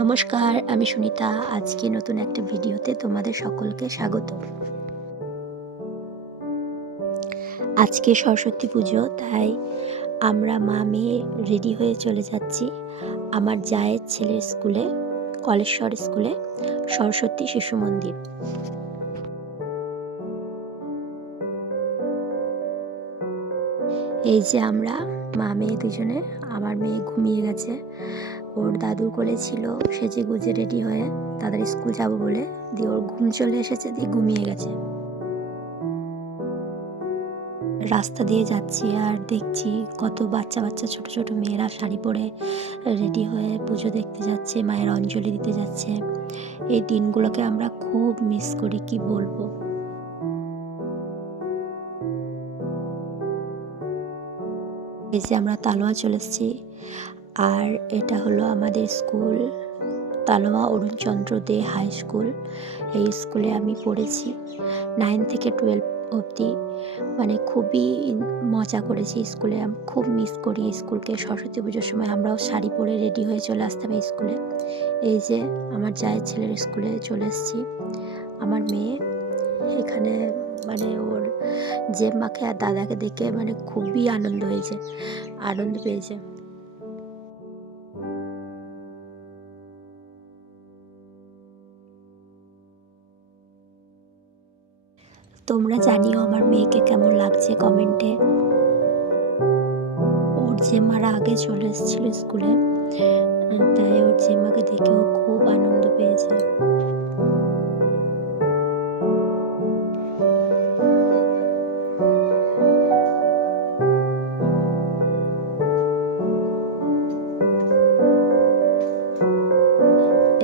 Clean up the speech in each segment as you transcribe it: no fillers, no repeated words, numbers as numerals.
নমস্কার, আমি সুনিতা। আজকে নতুন একটা ভিডিওতে তোমাদের সকলকে স্বাগত। আজকে সরস্বতী পুজো, তাই আমরা মা মেয়ে রেডি হয়ে চলে যাচ্ছি আমার জায়ের ছেলের স্কুলে, কলেশ্বর স্কুলে, সরস্বতী শিশু মন্দির। এই যে আমরা মা মেয়ে দুজনে। আমার মেয়ে ঘুমিয়ে গেছে, ওর দাদুর কোলে ছিল, সেজে গুজে রেডি হয়ে তাদের স্কুল যাবো বলে, দিয়ে ওর ঘুম চলে এসেছে, দিয়ে ঘুমিয়ে গেছে। রাস্তা দিয়ে যাচ্ছি আর দেখছি কত বাচ্চা বাচ্চা ছোট ছোট মেয়েরা শাড়ি পরে রেডি হয়ে পুজো দেখতে যাচ্ছে, মায়ের অঞ্জলি দিতে যাচ্ছে। এই দিনগুলোকে আমরা খুব মিস করি, কি বলবো। এই যে আমরা তালোয়া চলে এসেছি, আর এটা হলো আমাদের স্কুল, তালোয়া অরুণচন্দ্র দে হাই স্কুল। এই স্কুলে আমি পড়েছি 9 থেকে 12 অবধি। মানে খুবই মজা করেছি স্কুলে। আমি খুব মিস করি স্কুলকে। সরস্বতী পুজোর সময় আমরাও শাড়ি পরে রেডি হয়ে চলে আসতাম এই স্কুলে। এই যে আমার জায়ের ছেলের স্কুলে চলে এসেছি। আমার মেয়ে এখানে মানে ওর জেম্মাকে আর দাদাকে দেখে মানে খুবই আনন্দ পেয়েছে। তোমরা জানিও আমার মেয়েকে কেমন লাগছে কমেন্টে। ওর জেম্মারা আগে চলে এসেছিল স্কুলে, তাই ওর জেম্মাকে দেখে ও খুব আনন্দ পেয়েছে।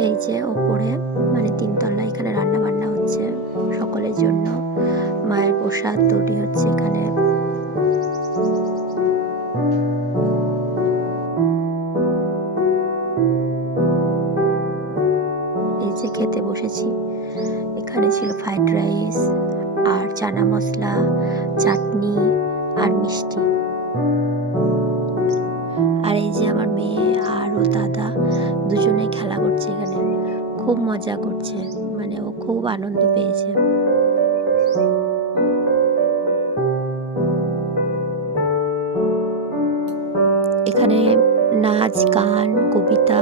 এই যে ওপরে মানে 3 তলায় এখানে রান্না বান্না হচ্ছে সকলের জন্য। মায়ের প্রসাদ তৈরি হচ্ছে এখানে। এই যে খেতে বসেছি, এখানে ছিল ফ্রাইড রাইস আর চানা মশলা, চাটনি আর মিষ্টি। আর এই যে আমার মেয়ে আর ও দাদা দুজনেই খেলা করছে এখানে, খুব মজা করছে, মানে ও খুব আনন্দ পেয়েছে। এখানে নাচ গান কবিতা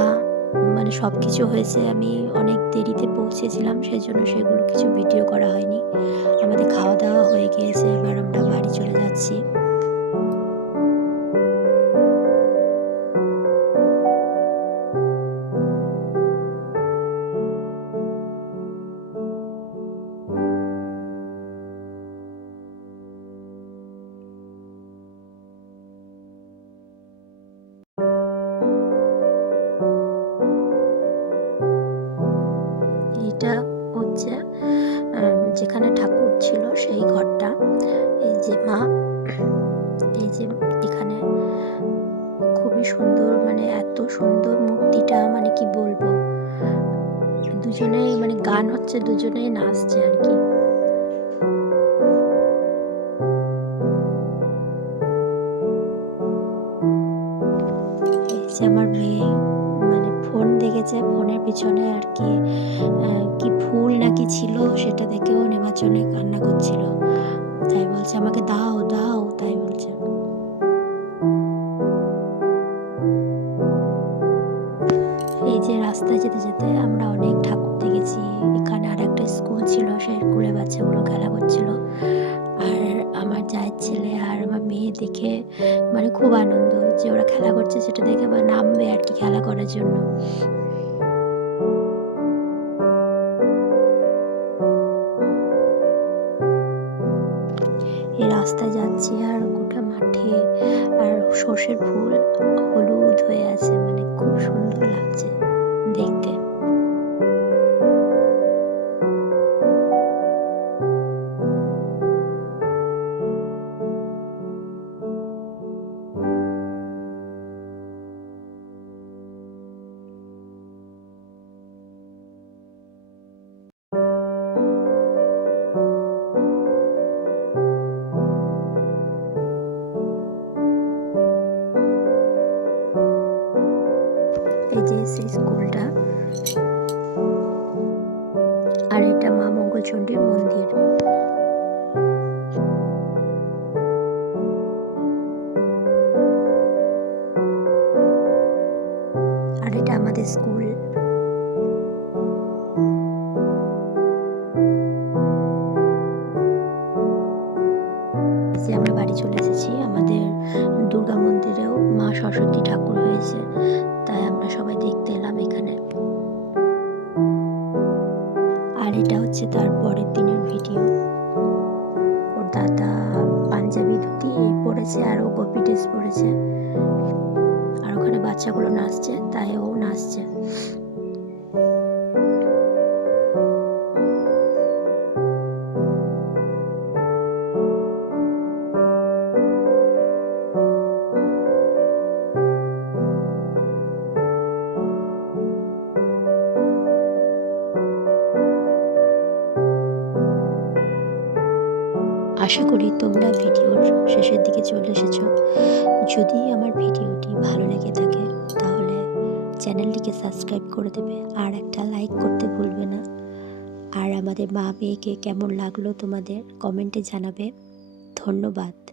মানে সব কিছু হয়েছে। আমি অনেক দেরিতে পৌঁছেছিলাম, সেই জন্য সেগুলো কিছু ভিডিও করা হয়নি। আমাদের খাওয়া দাওয়া হয়ে গিয়েছে, এবার আমরা বাড়ি চলে যাচ্ছি। এটা হচ্ছে যেখানে ঠাকুর ছিল সেই ঘরটা। এই যে মা, এই যে এখানে খুবই সুন্দর, মানে এত সুন্দর মূর্তিটা, মানে কি বলবো। দুজনেই মানে গান হচ্ছে, দুজনেই নাচছে আর কি। এই যে আমার মেয়ে মানে ফোন দেখেছে, ফোনের পিছনে আর কি কি ফুল নাকি ছিল সেটা দেখেও নেবার জন্য কান্না করছিল, তাই বলছে আমাকে দাও দাও, তাই বলছে। এই যে রাস্তায় যেতে যেতে আমরা অনেক ঠাকুর দেখেছি। এখানে আর একটা স্কুল ছিল, সেই স্কুলে বাচ্চাগুলো খেলা করছিল। আর আমার জায়ের ছেলে আর আমার মেয়ে দেখে মানে খুব আনন্দ যে ওরা খেলা করছে, সেটা দেখে আবার নামবে আর কি খেলা করার জন্য। এই রাস্তায় যাচ্ছি আর গোটা মাঠে আর সর্ষের ফুল হলুদ হয়ে আছে, মানে খুব সুন্দর লাগছে দেখতে। এই যে সেই স্কুলটা, স্কুল। যে আমরা বাড়ি চলে এসেছি। আমাদের দুর্গা মন্দিরেও মা সরস্বতী ঠাকুর হয়েছে, তাই আমরা সবাই দেখতে এলাম এখানে। আর এটা হচ্ছে তার পরের দিনের ভিডিও। ওর দাদা পাঞ্জাবি ধুতি পরেছে আর ও কপি ড্রেস পরেছে, আর ওখানে বাচ্চাগুলো নাচছে, তাই ও নাচছে। আশা করি তোমরা ভিডিওর শেষের দিকে চলে এসেছো। যদি আমার ভিডিওটি ভালো লেগে থাকে তাহলে চ্যানেলটিকে সাবস্ক্রাইব করে দেবে আর একটা লাইক করতে ভুলবে না। আর আমাদের মা মেয়েকে কেমন লাগলো তোমাদের কমেন্টে জানাবে। ধন্যবাদ।